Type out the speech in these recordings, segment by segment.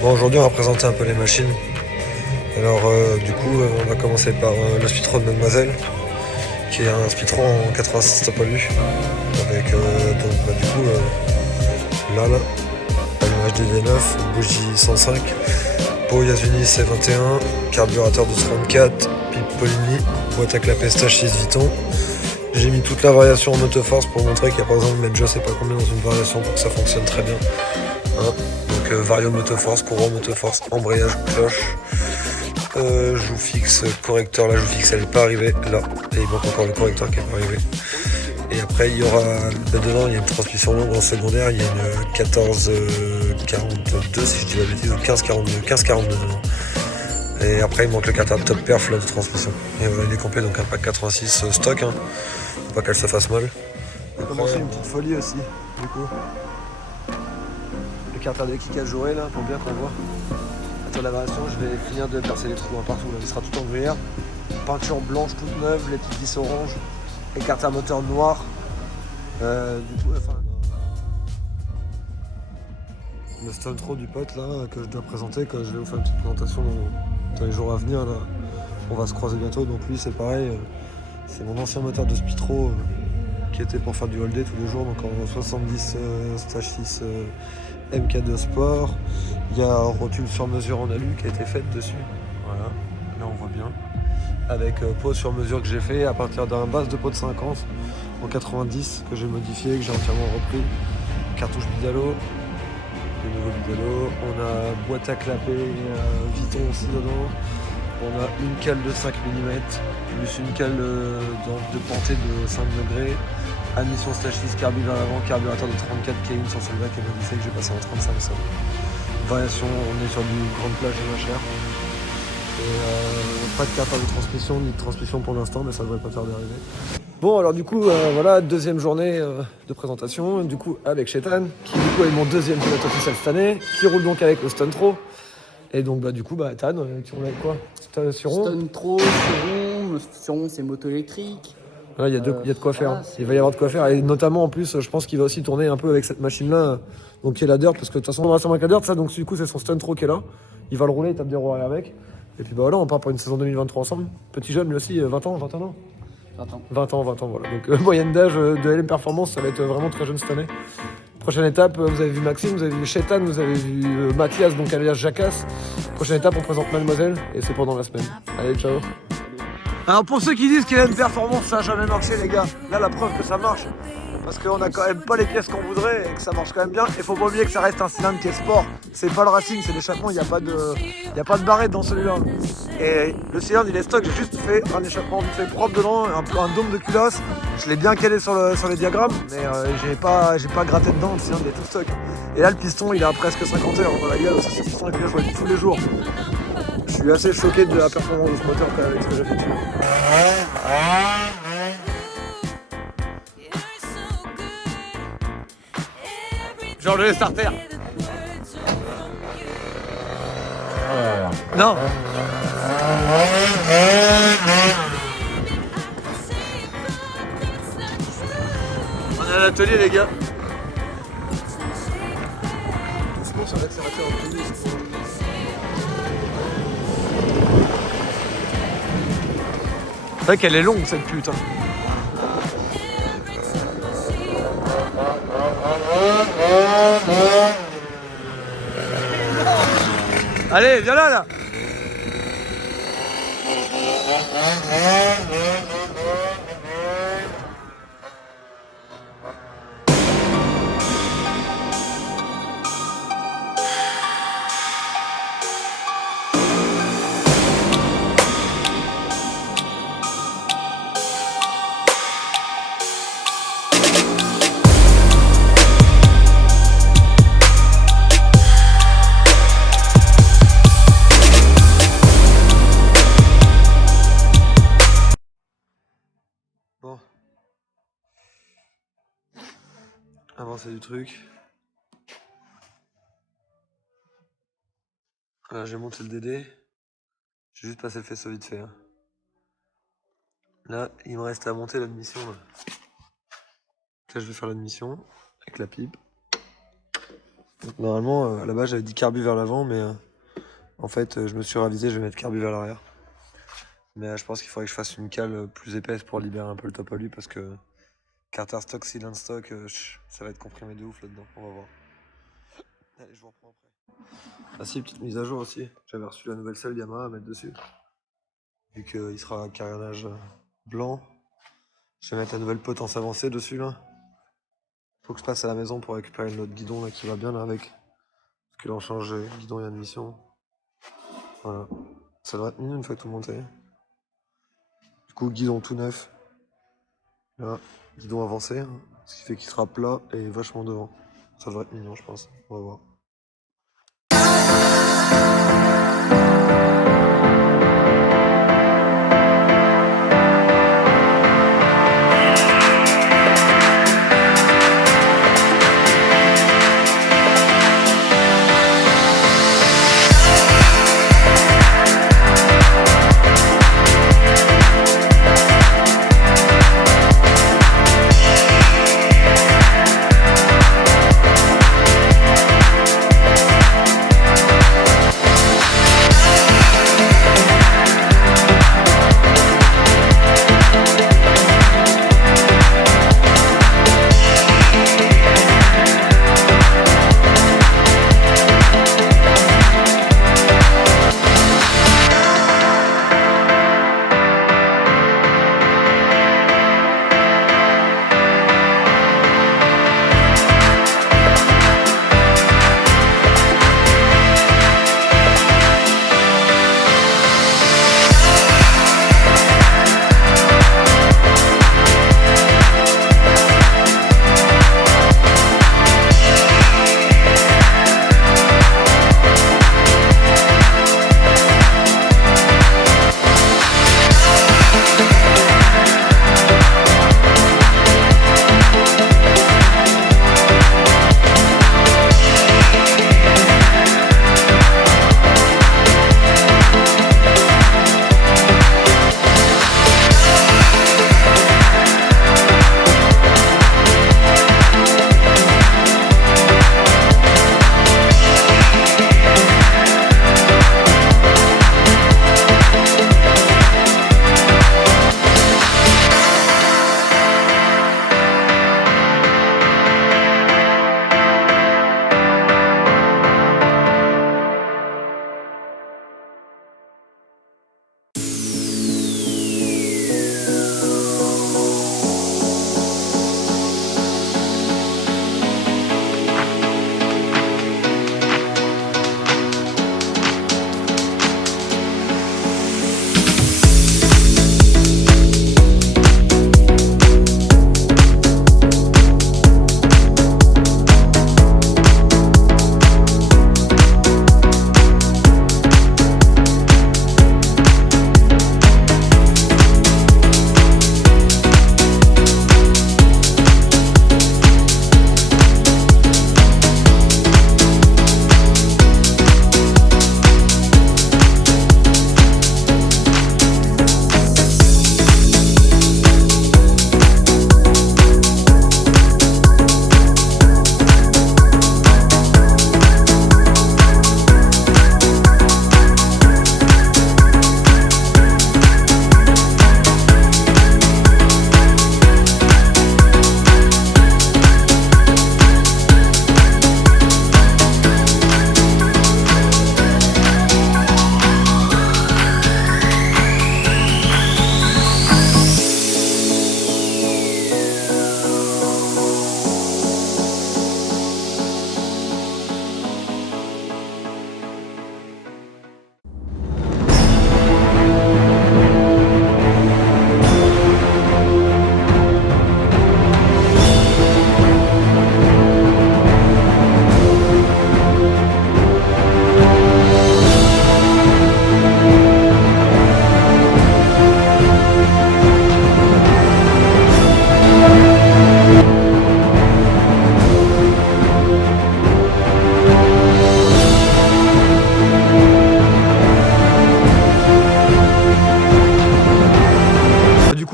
Bon, aujourd'hui on va présenter un peu les machines. Alors du coup on va commencer par le Speedtron de Mademoiselle, qui est un Speedtron en 86 top alu, avec là, allumage DD9, bougie 105, pot Yasuni C21, carburateur de 34, pipe Polini, boîte à clapet Stage 6 Vuitton. J'ai mis toute la variation en autoforce pour montrer qu'il n'y a pas besoin de mettre je sais pas combien dans une variation pour que ça fonctionne très bien. Hein. Donc vario motoforce, courant motoforce, embrayage, cloche. Joue fixe, correcteur, la joue fixe elle n'est pas arrivée là, et il manque encore le correcteur qui n'est pas arrivé. Et après il y aura, dedans il y a une transmission longue en secondaire, il y a une 1442 si je dis la bêtise, ou 1542 dedans. Et après il manque le carter top perf là de transmission. Et voilà il est complet, donc un pack 86 stock, hein. Faut pas qu'elle se fasse mal. On va commencer une petite folie aussi, du coup. Le carter de kick à jouer là, pour bien qu'on voit. Sur la variation, je vais finir de percer les trous partout, là. Il sera tout en gruyère. Peinture blanche toute neuve, les petites vis oranges, écarté à moteur noir. Le Stuntro du pote là que je dois présenter, quand je vais vous faire une petite présentation dans les jours à venir là. On va se croiser bientôt, donc lui c'est pareil, c'est mon ancien moteur de Speedtro qui était pour faire du all day tous les jours, donc en 70 stage 6 MK2 Sport. Il y a un rotule sur mesure en alu qui a été faite dessus. Voilà, là on voit bien. Avec pot sur mesure que j'ai fait à partir d'un base de pot de 50 en 90 que j'ai modifié, que j'ai entièrement repris. Cartouche Bidalo, le nouveau Bidalo. On a boîte à clapper Vuitton aussi dedans. On a une cale de 5 mm, plus une cale de pentée de 5 degrés. Admission stage 6 carbu vers l'avant, carburateur de 34 K1 sans soldat qui est modifié, que j'ai passé en 35 sol. Variation, on est sur du grande plage et moins cher. Et pas de carte de transmission, ni de transmission pour l'instant, mais ça devrait pas tarder d'arriver. Bon, alors du coup, voilà, deuxième journée de présentation, du coup avec Chetan, qui du coup est mon deuxième pilote officiel cette année, qui roule donc avec le Stuntro. Et donc bah du coup, bah Tan, tu roules avec quoi? Suron? Stuntro, Suron, le Suron c'est moto électrique. Il y a de quoi faire. Voilà, Il va y avoir de quoi faire. Et notamment, en plus, je pense qu'il va aussi tourner un peu avec cette machine-là, donc qui est la Dirt, parce que de toute façon, on va sur avec la Dirt, ça, donc du coup, c'est son Stuntro qui est là. Il va le rouler, il tape des roues arrière avec. Et puis bah voilà, on part pour une saison 2023 ensemble. Petit jeune, lui aussi, 20 ans, 21 ans. 20 ans, voilà. Donc moyenne d'âge de LM Performance, ça va être vraiment très jeune cette année. Prochaine étape, vous avez vu Maxime, vous avez vu Chetan, vous avez vu Mathias, donc alias Jacasse. Prochaine étape, on présente Mademoiselle, et c'est pendant la semaine. Allez, ciao. Alors pour ceux qui disent qu'il y a une performance, ça n'a jamais marché les gars. Là la preuve que ça marche. Parce qu'on a quand même pas les pièces qu'on voudrait et que ça marche quand même bien. Et faut pas oublier que ça reste un cylindre qui est sport. C'est pas le racing, c'est l'échappement, il n'y a pas de barrette dans celui-là. Et le cylindre il est stock, j'ai juste fait un échappement vite fait propre dedans, un dôme de culasse. Je l'ai bien calé sur les diagrammes, mais j'ai pas gratté dedans, le cylindre il est tout stock. Et là le piston il a presque 50 heures dans la gueule, c'est ce piston que je vois tous les jours. Je suis assez choqué de la performance de ce moteur quand même avec ce que j'ai fait dessus. Genre le starter. Non. On est à l'atelier les gars. Doucement sur l'accélérateur en premier. C'est vrai qu'elle est longue cette pute. Hein. Allez, viens là. Bon. Avancer du truc. Là j'ai monté le DD. J'ai juste passé le faisceau vite fait. Hein. Là, il me reste à monter l'admission. Là, je vais faire l'admission avec la pipe. Donc, normalement, à la base, j'avais dit carbu vers l'avant, mais en fait, je me suis ravisé, je vais mettre carbu vers l'arrière. Mais je pense qu'il faudrait que je fasse une cale plus épaisse pour libérer un peu le top à lui parce que Carter stock, cylinder stock, ça va être comprimé de ouf là-dedans. On va voir. Allez, je vous reprends après. Ah si, petite mise à jour aussi. J'avais reçu la nouvelle selle Yamaha à mettre dessus. Vu qu'il sera carénage blanc. Je vais mettre la nouvelle potence avancée dessus là. Faut que je passe à la maison pour récupérer notre guidon là qui va bien là avec. Parce que là on change de guidon et admission. Voilà. Ça devrait être mignon une fois tout monté. Du coup, guidon tout neuf. Là, guidon avancé. Hein, ce qui fait qu'il sera plat et vachement devant. Ça devrait être mignon, je pense. On va voir.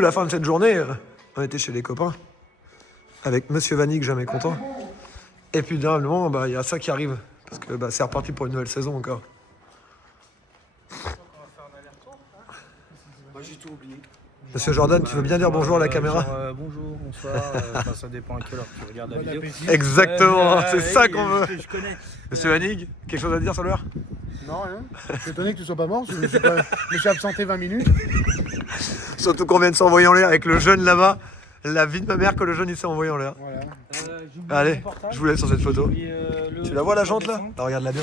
La fin de cette journée, on était chez les copains avec Monsieur Vannick, jamais content. Et puis dernièrement, bah, il y a ça qui arrive. Parce que bah, c'est reparti pour une nouvelle saison encore. Moi j'ai tout oublié. Monsieur Jordan, tu veux bien dire bonjour à la caméra? Bonjour, bonsoir, ça dépend à quelle heure tu regardes la vidéo. Exactement, c'est ça qu'on veut. Je connais. Monsieur Hanig, quelque chose à dire sur l'heure? Non, rien. Je suis étonné que tu sois pas mort, je me suis absenté 20 minutes. Surtout qu'on vient de s'envoyer en l'air avec le jeune là-bas. La vie de ma mère que le jeune il s'est envoyé en l'air. Voilà. Allez, je vous laisse sur cette photo. Tu la vois la jante là? Ah, regarde-la bien.